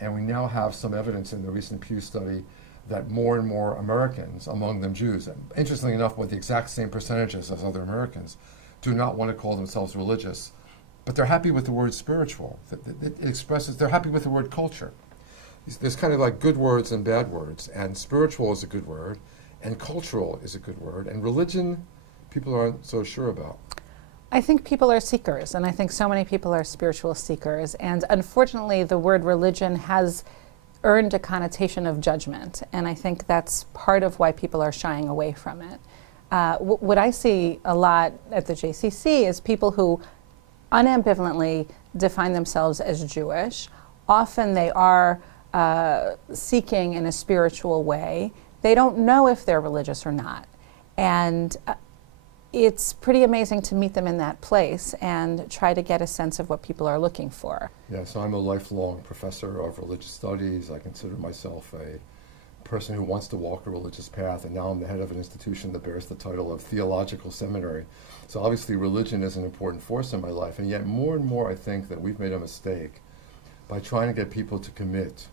And we now have some evidence in the recent Pew study that more and more Americans, among them Jews, and interestingly enough with the exact same percentages as other Americans, do not want to call themselves religious, but they're happy with the word spiritual. It expresses, they're happy with the word culture. There's kind of like good words and bad words, and spiritual is a good word, and cultural is a good word, and religion, people aren't so sure about. I think people are seekers, and I think so many people are spiritual seekers, and unfortunately the word religion has earned a connotation of judgment, and I think that's part of why people are shying away from it. What I see a lot at the JCC is people who unambivalently define themselves as Jewish. Often they are seeking in a spiritual way. They don't know if they're religious or not. And it's pretty amazing to meet them in that place and try to get a sense of what people are looking for. Yes, I'm a lifelong professor of religious studies. I consider myself a person who wants to walk a religious path, and now I'm the head of an institution that bears the title of Theological Seminary. So obviously religion is an important force in my life, and yet more and more I think that we've made a mistake by trying to get people to commit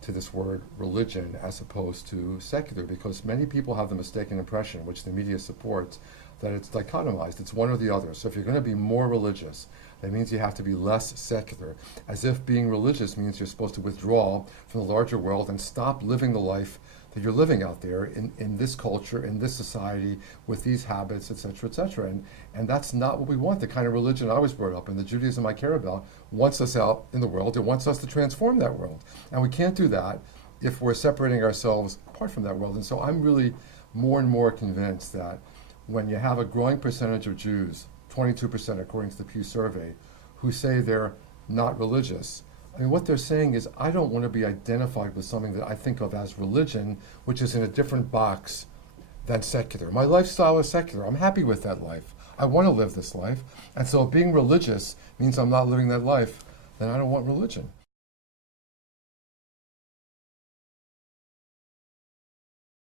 to this word religion as opposed to secular, because many people have the mistaken impression, which the media supports, that it's dichotomized, it's one or the other. So if you're going to be more religious, that means you have to be less secular, as if being religious means you're supposed to withdraw from the larger world and stop living the life that you're living out there in this culture, in this society, with these habits, et cetera, and that's not what we want. The kind of religion I was brought up in, the Judaism I care about, wants us out in the world. It wants us to transform that world. And we can't do that if we're separating ourselves apart from that world. And so I'm really more and more convinced that when you have a growing percentage of Jews, 22% according to the Pew survey, who say they're not religious, I mean, what they're saying is, I don't want to be identified with something that I think of as religion, which is in a different box than secular. My lifestyle is secular. I'm happy with that life. I want to live this life. And so if being religious means I'm not living that life, then I don't want religion.